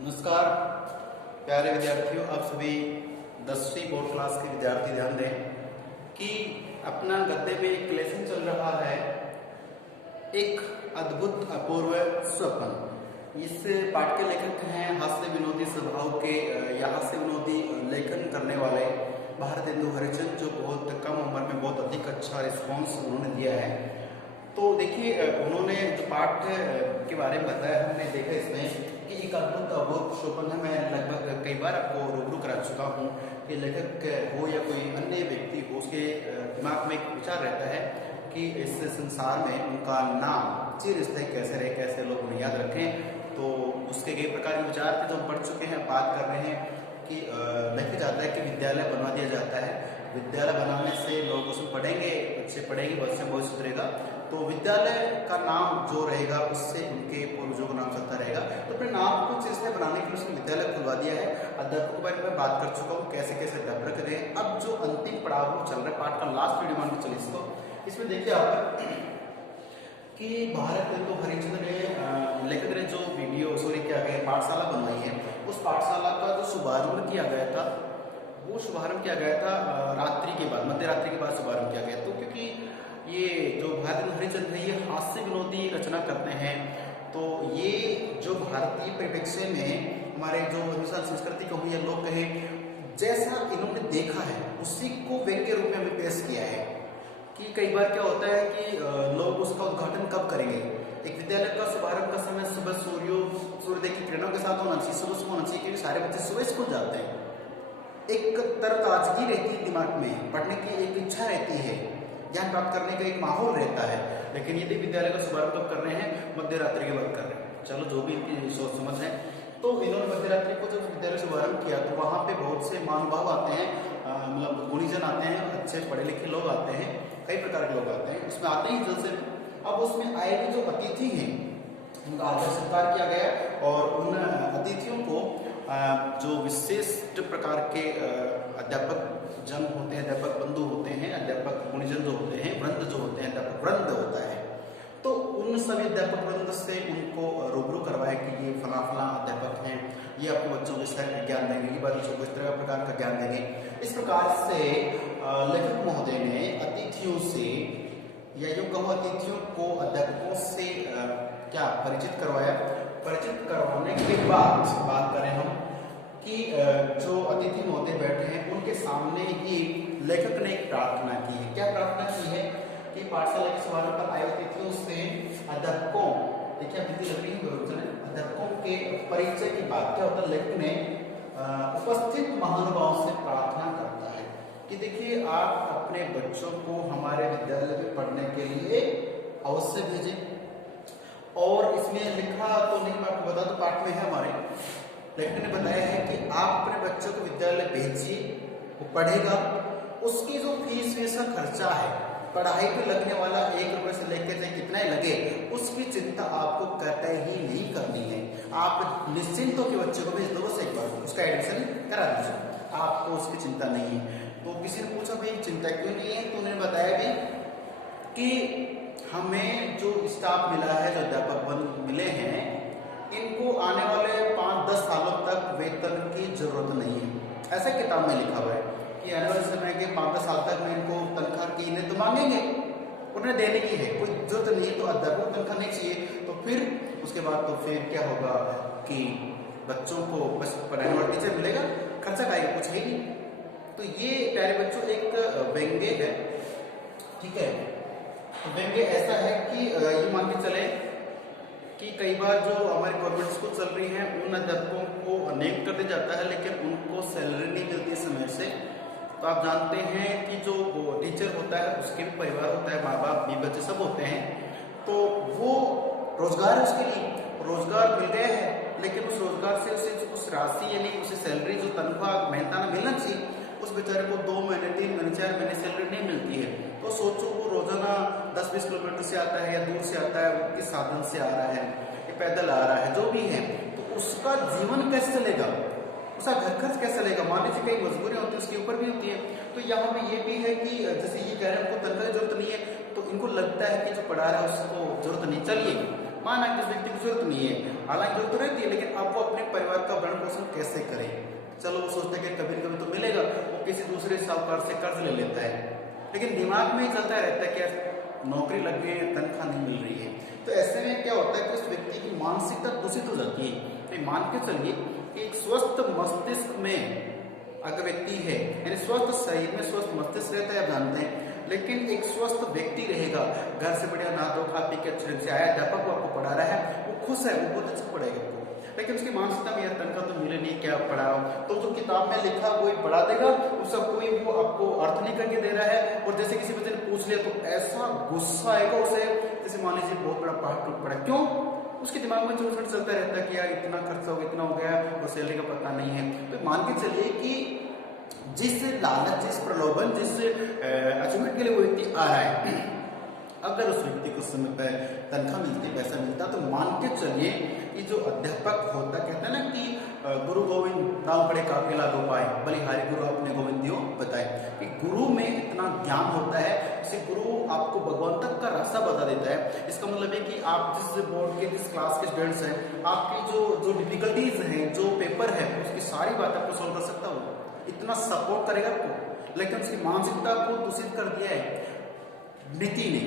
नमस्कार प्यारे विद्यार्थियों, आप सभी 10वीं बोर्ड क्लास के विद्यार्थी ध्यान दें कि अपना गद्य में एक लेसन चल रहा है, एक अद्भुत अपूर्व स्वप्न। इस पाठ के लेखक हैं हास्य विनोदी स्वभाव के या हास्य विनोदी लेखन करने वाले भारतेंदु हरिचंद, जो बहुत कम उम्र में बहुत अधिक अच्छा रिस्पॉन्स उन्होंने दिया है। तो देखिए, उन्होंने जो पाठ के बारे में बताया, हमने देखा इसमें कि एक अद्भुत अबोध स्वप्न है। मैं लगभग कई बार आपको रूबरू करा चुका हूँ कि लेखक हो या कोई अन्य व्यक्ति हो, उसके दिमाग में एक विचार रहता है कि इस संसार में उनका नाम चिरस्थायी कैसे रहे, कैसे लोग उन्हें याद रखें। तो उसके कई प्रकार के विचार थे जो हम पढ़ चुके हैं। बात कर रहे हैं कि देखा जाता है कि विद्यालय बनवा दिया जाता है। विद्यालय बनाने से लोग उसमें पढ़ेंगे, बच्चे पढ़ेंगे, बच्चे बहुत सुधरेगा। तो विद्यालय का नाम जो रहेगा उससे उनके पूर्वजों का नाम चलता रहेगा। तो अपने नाम को चिरस्थायी बनाने के लिए उसने विद्यालय खुलवा दिया है। अध्यापकों के बारे में बात कर चुका हूँ, कैसे कैसे अध्यापक रहे। अब जो अंतिम पड़ाव चल रहा है, पाठ का लास्ट वीडियो मान के चलिए इसको। इसमें देखिए आप कि भारतेंदु हरिचंद ने लेखक ने जो पाठशाला बनवाई है, उस पाठशाला का जो शुभारंभ किया गया था, वो शुभारंभ किया गया था रात्रि के बाद, मध्य रात्रि के बाद शुभारंभ किया गया। तो क्योंकि ये जो भारतेंदु हरिचंद है, ये हास्य विनोदी रचना करते हैं, तो ये जो भारतीय परिप्रेक्ष्य में हमारे जो हिंदुस्तान संस्कृति को हुई, लोग कहें जैसा इन्होंने देखा है उसी को व्यंग्य रूप में हमें पेश किया है। कि कई बार क्या होता है कि लोग उसका उद्घाटन कब करेंगे। एक विद्यालय का शुभारंभ का समय सुबह सूर्योदय की किरणों के साथ होना चाहिए, सुबह होना चाहिए, क्योंकि सारे बच्चे सुबह स्कूल जाते हैं। एक तरताजगी रहती है दिमाग में, पढ़ने की एक इच्छा रहती है, ज्ञान प्राप्त करने का एक माहौल रहता है। लेकिन यदि विद्यालय का शुभारंभ कब कर रहे हैं, मध्य रात्रि के बाद कर रहे हैं। चलो जो भी इनकी सोच समझ है। तो इन्होंने मध्य रात्रि को जब विद्यालय शुभारंभ किया, तो वहाँ पे बहुत से महानुभाव आते हैं, मतलब गुणीजन आते हैं, अच्छे पढ़े लिखे लोग आते हैं, कई प्रकार के लोग आते हैं। उसमें आते ही जल से अब उसमें आए हुए जो अतिथि हैं उनका आदर सत्कार किया गया, और उन अतिथियों को जो विशिष्ट प्रकार के अध्यापक जन होते हैं, अध्यापक बंधु होते हैं, अध्यापक गुणीजन जो होते हैं, वृंद जो होते हैं, अध्यापक वृंद होता है, तो उन सभी अध्यापक वृंद से उनको रूबरू करवाया कि ये फला फला अध्यापक हैं, ये आपको बच्चों को इस तरह का ज्ञान देंगे, ये बच्चों को इस तरह प्रकार का ज्ञान देंगे। इस प्रकार से लेखक महोदय ने अतिथियों से, या यूँ कहूँ अतिथियों को अध्यापकों से क्या परिचित करवाया। परिचित करवाने के बाद बात करें हम कि जो अतिथि महोदय बैठे हैं उनके सामने ही लेखक ने एक प्रार्थना की है। क्या प्रार्थना की है कि पाठशाला के शुभारंभ पर आए अतिथियों से अध्यापकों, देखिए अतिथि लग रही है, अध्यापकों के परिचय की बात। क्या होता है, लेखक ने उपस्थित महानुभावों से प्रार्थना करता है कि देखिए आप अपने बच्चों को हमारे विद्यालय में पढ़ने के लिए अवश्य भेजें। और इसमें लिखा तो नहीं, मैं आपको बता दूं, पाठ में है हमारे लेखक ने बताया है कि आप अपने बच्चों को विद्यालय भेजिए, वो पढ़ेगा, उसकी जो फीस का खर्चा है, पढ़ाई पे लगने वाला 1 रुपये से लेकर चाहे कितना ही लगे, उसकी चिंता आपको कतई ही नहीं करनी है। आप निश्चिंत हो कि बच्चे को भेज दो, बस एक बार उसका एडमिशन करा दीजिए, आपको उसकी चिंता नहीं है। तो किसी ने पूछा भाई चिंता क्यों नहीं है, तो उन्होंने बताया भी कि हमें जो स्टाफ मिला है, जो अध्यापक मिले हैं, इनको आने वाले 5-10 सालों तक वेतन की जरूरत नहीं है। ऐसा किताब में लिखा हुआ है कि आने वाले समय के 5-10 साल तक में इनको तनख्वाह की इन्हें तो मांगेंगे, उन्हें देने की है, कोई जरूरत नहीं है। तो अध्यापकों को तनख्वाह नहीं चाहिए, तो फिर उसके बाद तो फिर क्या होगा कि बच्चों को बस पढ़ाने वाला टीचर मिलेगा, खर्चा का कुछ है ही नहीं। तो ये प्यारे बच्चों एक व्यंग्य है, ठीक है। तो व्यंग्य ऐसा है कि ये मान के चले कि कई बार जो हमारी गवर्नमेंट स्कूल चल रही है, उन अध्यापकों को नियुक्त कर दिया जाता है, लेकिन उनको सैलरी नहीं मिलती समय से। तो आप जानते हैं कि जो टीचर होता है उसके भी परिवार होता है, माँ बाप भी, बच्चे सब होते हैं। तो वो रोजगार है, उसके लिए रोजगार मिल गया है, लेकिन उस रोजगार से उसे उस राशि यानी उसे सैलरी जो तनख्वाह मेहनताना मिलना चाहिए, उस बेचारे को 2 महीने 3 महीने 4 महीने सैलरी नहीं मिलती है। तो सोचो वो रोजाना 10-20 किलोमीटर से आता है या दूर से आता है, वो किस साधन से आ रहा है, या पैदल आ रहा है, जो भी है, तो उसका जीवन कैसे चलेगा, उसका घर खर्च कैसे चलेगा। मान लीजिए कई मजबूरियां होती है, उसके ऊपर भी होती है। तो यहाँ पे ये भी है कि जैसे ये कह रहे हैं उनको तनख्वाह की जरूरत नहीं है, तो इनको लगता है कि जो पढ़ा रहा है उसको जरूरत नहीं। चलिए माना कि उस व्यक्ति की जरूरत नहीं है, हालांकि जरूरत तो रहती है, लेकिन अब वो अपने परिवार का भरण पोषण कैसे करे। चलो वो सोचते हैं कि कभी कभी तो मिलेगा, वो किसी दूसरे साहूकार से कर्ज ले लेता है, लेकिन दिमाग में चलता रहता है कि यार नौकरी लग गई, तनख्वाह नहीं मिल रही है। तो ऐसे में क्या होता है कि उस व्यक्ति की मानसिकता दूषित हो जाती है। तो मान के चलिए कि एक स्वस्थ मस्तिष्क में अगर व्यक्ति है, यानी स्वस्थ शरीर में स्वस्थ मस्तिष्क रहता है, आप जानते हैं, लेकिन एक स्वस्थ व्यक्ति रहेगा, घर से बढ़िया नहा धो खा पी के अच्छे से आया, अध्यापक को आपको पढ़ा रहा है, वो खुश है, वो बहुत अच्छा पढ़ाएगा आपको, लेकिन उसकी मानसिकता में यार तनख्वाह तो मिले नहीं, क्या पढ़ाओ, तो जो किताब में लिखा कोई पढ़ा देगा, उसका कोई वो आपको अर्थ नहीं करके दे रहा है। और जैसे किसी बच्चे ने पूछ लिया तो ऐसा गुस्सा आएगा उसे, जैसे मान लीजिए बहुत बड़ा पहाड़ टूट पड़ा, क्यों? उसके दिमाग में छोटा छोटा चलता रहता है कि यार इतना खर्चा हो गया, इतना हो गया, और सैलरी का पता नहीं है। तो मान के चलिए कि जिस लालच, जिस प्रलोभन, जिस अचीवमेंट के लिए वो व्यक्ति आ रहा है, अगर उस व्यक्ति को समय पर तनख्वाह मिलती, पैसा मिलता, तो मान के चलिए कि जो अध्यापक होता, कहते हैं ना कि गुरु गोविंद दाव पड़े काफी लागू पाए, बलिहारी गुरु अपने गोविंदियों बताए, कि गुरु में इतना ज्ञान होता है, जैसे गुरु आपको भगवान तक का रास्ता बता देता है। इसका मतलब है कि आप जिस बोर्ड के, जिस क्लास के स्टूडेंट्स हैं, आपकी जो डिफिकल्टीज हैं, जो पेपर है, उसकी सारी बात आपको सॉल्व कर सकता हो, इतना सपोर्ट करेगा आपको, लेकिन उसकी मानसिकता को दूषित कर दिया है नीति ने,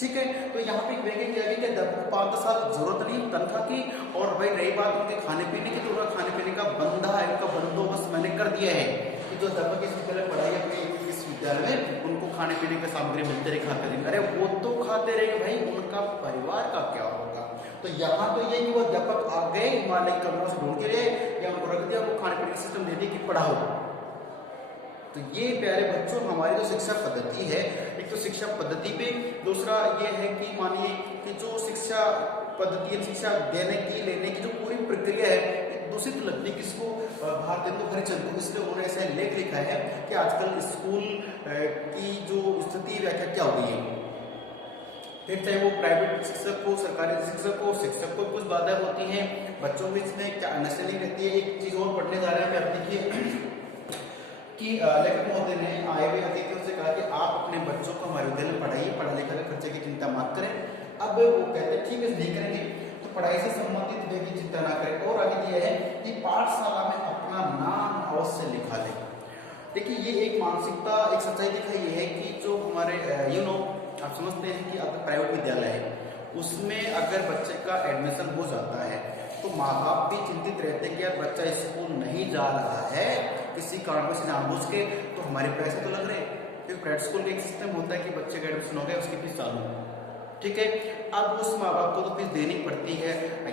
ठीक है। तो यहाँ पे देखें क्या है कि 5 साल जरूरत नहीं तनख्वाह की, और भाई रही बात उनके खाने पीने की, तो उनका खाने पीने का बंधा है, उनका बंदोबस्त मैंने कर दिया है कि जो अध्यापक इस विद्यालय पढ़ाई अपने इस विद्यालय में, उनको खाने पीने की सामग्री मिलते रहे, खाते रहे, अरे वो तो खाते रहे भाई, उनका परिवार का क्या होगा। तो यहाँ तो ये कि वो अध्यापक आ गए, हिमालय की कमरों से ढूंढ के लिए, या उनको रख दिया, वो खाने पीने का सिस्टम दे दिया कि पढ़ाओ। तो ये प्यारे बच्चों हमारी जो शिक्षा पद्धति है, एक तो शिक्षा पद्धति पे, दूसरा ये है कि मानिए कि जो शिक्षा पद्धति है, शिक्षा देने की, लेने की जो पूरी प्रक्रिया है, दूषित लगती है किसको, भारतेंदु हरिचंद को। इसलिए उन्होंने ऐसा लेख लिखा है कि आजकल स्कूल की जो स्थिति व्याख्या क्या हो गई है, फिर चाहे वो प्राइवेट शिक्षक हो, सरकारी शिक्षक को कुछ बाधा होती है, बच्चों में इसमें क्या अंडरस्टैंडिंग रहती है। एक चीज और पढ़ने जा रहे हैं, आप देखिए कि लेखक महोदय ने आए हुए अतिथियों से कहा कि आप अपने बच्चों को हमारे विद्यालय में पढ़ाइए, पढ़ा लिखा के खर्चे की चिंता मत करें। अब वो कहते हैं ठीक है नहीं करेंगे, तो पढ़ाई से संबंधित व्यय की चिंता ना करें। और आगे दिया है कि पाठशाला में अपना नाम अवश्य लिखा ले। देखिए ये एक मानसिकता, एक सच्चाई दिखाई ये है कि जो हमारे आप समझते हैं कि आपका प्राइवेट विद्यालय है, उसमें अगर बच्चे का एडमिशन हो जाता है तो माँ बाप भी चिंतित रहते हैं कि यार बच्चा स्कूल नहीं जा रहा है किसी कारण से जानबूझ के, तो हमारे पैसे तो लग रहे हैं, क्योंकि प्राइवेट स्कूल का एक सिस्टम होता है कि बच्चे का एडमिशन हो गया, उसकी फीस चालू, ठीक है। अब उस माँ बाप को तो फीस देनी पड़ती है।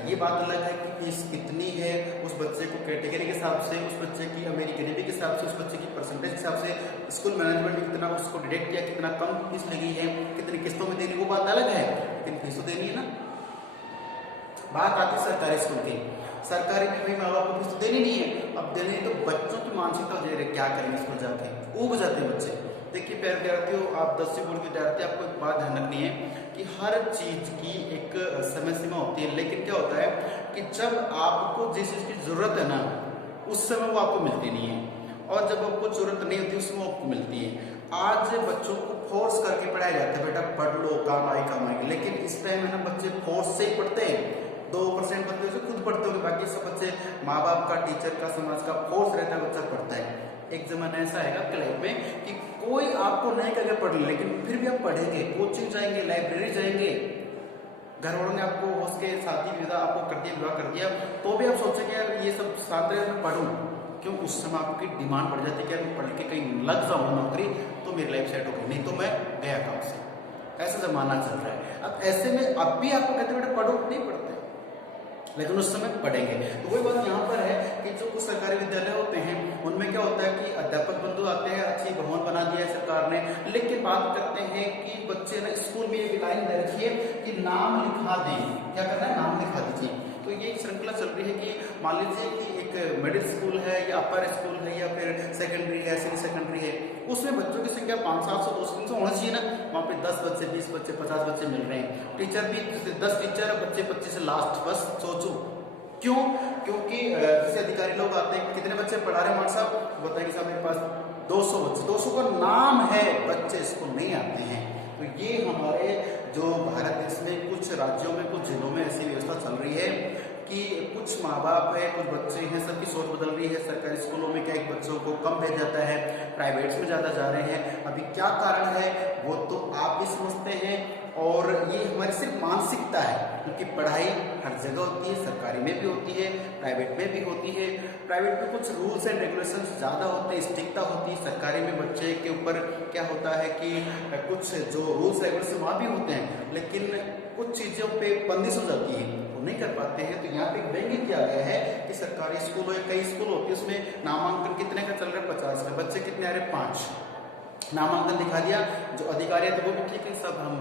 ये बात अलग है कि फीस कितनी है, उस बच्चे को कैटेगरी के हिसाब से, उस बच्चे की अमीरी गरीबी के हिसाब से, उस बच्चे की परसेंटेज के हिसाब से स्कूल मैनेजमेंट ने कितना उसको डिडक्ट किया, कितना कम फीस लगी है, कितनी किस्तों में देनी, वो बात अलग है, लेकिन फीस तो देनी है ना। बात आती है सरकारी स्कूल की, सरकारी में भी माँ बाप को फीस तो देनी नहीं है। अब देनी तो बच्चों की मानसिकता हो जाए, क्या करेंगे स्कूल जाके, ऊब जाते हैं बच्चे। देखिए प्यारे विद्यार्थियों, आप 10वीं बोर्ड के विद्यार्थी, आपको एक बात ध्यान रखनी है कि हर चीज की एक समय सीमा होती है, लेकिन क्या होता है कि जब आपको जिस चीज की जरूरत है ना, उस समय वो आपको मिलती नहीं है, और जब आपको जरूरत नहीं होती उस समय आपको मिलती है। आज बच्चों को फोर्स करके पढ़ाया जाता है, बेटा पढ़ लो, काम आएगी, लेकिन इस टाइम है ना बच्चे फोर्स से ही पढ़ते हैं। 2% बच्चे से खुद पढ़ते होंगे, बाकी सब बच्चे माँ बाप का, टीचर का, समाज का फोर्स रहता है, बच्चा पढ़ता है। एक जमाना ऐसा आएगा आपके लाइफ में कि कोई आपको नहीं करके पढ़ ले, लेकिन फिर भी आप पढ़ेंगे, कोचिंग जाएंगे, लाइब्रेरी जाएंगे, घर वालों ने आपको उसके साथी विदा आपको कर दिया, विवाह कर दिया, तो भी आप सोचेंगे यार ये सब साथ में पढ़ूं, क्यों? उस समय आपकी डिमांड बढ़ जाती है कि यार मैं पढ़ के कहीं लग जाऊँ नौकरी तो मेरी लाइफ सेट होगी, नहीं तो मैं गया काम से। ऐसा जमाना चल रहा है। अब ऐसे में अब भी आपको कहते बेटा पढ़ो, नहीं पढ़ते, लेकिन उस समय पढ़ेंगे। तो वही बात यहाँ पर है कि जो कुछ सरकारी विद्यालय होते हैं उनमें क्या होता है कि अध्यापक बंधु आते हैं, अच्छी भवन बना दिया है सरकार ने, लेकिन बात करते हैं कि बच्चे ना स्कूल में एक लाइन दे रखी है कि नाम लिखा दें, क्या करना है, नाम लिखा दीजिए। तो ये श्रृंखला चल रही है कि मान लीजिए कि एक मिडिल स्कूल है या अपर स्कूल है या फिर सेकेंडरी है, सीनियर सेकेंडरी है, उसमें बच्चों की संख्या 500-700 200 होना चाहिए ना, वहाँ पे 10 बच्चे, 20 बच्चे, 50 बच्चे मिल रहे हैं। टीचर भी 10 टीचर, बच्चे 25 से लास्ट, बस सोचो क्यों? क्योंकि जैसे अधिकारी लोग आते हैं, कितने बच्चे पढ़ा रहे हैं मान साहब, बताएंगे साहब मेरे पास 200 बच्चे, 200 का नाम है, बच्चे स्कूल नहीं आते हैं। तो ये हमारे जो भारत देश में कुछ राज्यों में, कुछ जिलों में ऐसी व्यवस्था चल रही है कि कुछ माँ बाप है, कुछ बच्चे हैं, सबकी सोच बदल रही है। सरकारी स्कूलों में क्या एक बच्चों को कम भेजा जाता है, प्राइवेट्स में ज़्यादा जा रहे हैं। अभी क्या कारण है वो तो आप भी समझते हैं, और ये हमारी सिर्फ मानसिकता है, क्योंकि पढ़ाई हर जगह होती है, सरकारी में भी होती है, प्राइवेट में भी होती है। प्राइवेट में कुछ रूल्स एंड रेगुलेशंस ज़्यादा होते हैं, स्ट्रिक्टता होती है। सरकारी में बच्चे के ऊपर क्या होता है कि कुछ जो रूल्स रेगुलेशन वहाँ भी होते हैं, लेकिन कुछ चीज़ों पे बंदिश हो जाती है, वो नहीं कर पाते हैं। तो यहाँ पे एक व्यंग्य किया गया है कि सरकारी स्कूल हो या कई स्कूल होते हैं, उसमें नामांकन कितने का चल रहा है, 50 का। बच्चे कितने आ रहे, 5 नामांकन दिखा दिया। जो अधिकारी है तो वो भी ठीक है, सब हम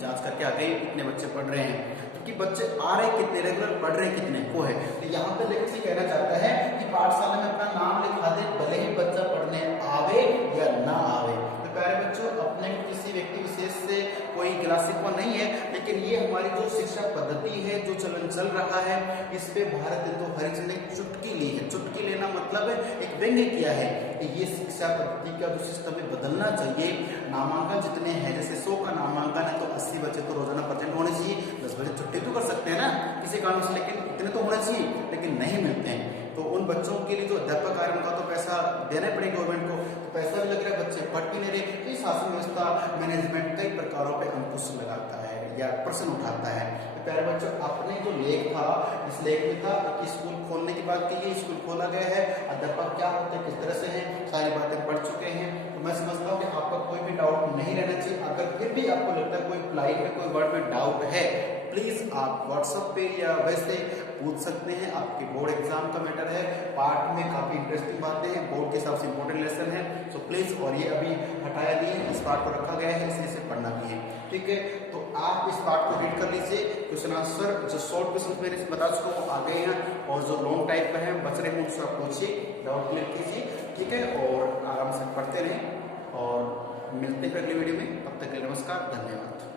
जांच करके आ गए कितने बच्चे पढ़ रहे हैं, क्योंकि बच्चे आ रहे कितने, रेगुलर पढ़ रहे कितने वो है। तो यहाँ पे लेकर से कहना चाहता है कि पाठशाला में अपना नाम लिखा दे, भले ही बच्चा पढ़ने आवे या ना आवे। तो प्यारे बच्चों, अपने किसी व्यक्ति विशेष से कोई गिला शिकवा नहीं है, लेकिन ये हमारी जो शिक्षा पद्धति है, जो चलन चल रहा है, इस पे भारत तो हरिजन ने चुटकी ली है। चुटकी लेना मतलब एक व्यंग्य किया है कि ये शिक्षा पद्धति का जो सिस्टम है बदलना चाहिए। नामांकन जितने हैं, जैसे 100 का नामांकन है तो 80 बच्चे तो रोजाना प्रेजेंट होने चाहिए। 10 बच्चे छुट्टी तो कर सकते हैं ना किसी कारण से, लेकिन इतने तो होने चाहिए, लेकिन नहीं मिलते हैं। तो उन बच्चों के लिए जो अध्यापक है उनका तो पैसा देना पड़ेगा गवर्नमेंट को, तो पैसा भी लग रहा है, बच्चे पढ़ भी नहीं रहे। तो शासन व्यवस्था, मैनेजमेंट कई प्रकारों पर अंकुश लगाता है या प्रश्न उठाता है। तो प्यारे बच्चों, अपने जो लेख था, इस लेख में था कि स्कूल खोलने की बात की, स्कूल खोला गया है, अध्यापक क्या होते हैं, किस तरह से हैं, सारी बातें पढ़ चुके हैं। तो मैं समझता हूँ कि आपका कोई भी डाउट नहीं रहना चाहिए। अगर फिर भी आपको लगता है कोई लाइन में, कोई वर्ड में डाउट है, प्लीज आप व्हाट्सएप पे या वैसे पूछ सकते हैं। आपके बोर्ड एग्जाम का मैटर है, पार्ट में काफी इंटरेस्टिंग बातें हैं, बोर्ड के हिसाब से इंपॉर्टेंट लेसन है। सो प्लीज, और ये अभी हटाया नहीं है, इस पार्ट को रखा गया है, इसे पढ़ना भी है, ठीक है। तो आप इस पार्ट को रीड कर लीजिए। क्वेश्चन आंसर जो शॉर्ट क्वेश्चन मैंने बता चुका हूँ वो आ गए हैं, और जो लॉन्ग टाइप का है बच रहे हैं उनसे आप पूछिए, डाउट क्लियर कीजिए, ठीक है, और आराम से पढ़ते रहें। और मिलते हैं अगली वीडियो में, तब तक के लिए नमस्कार, धन्यवाद।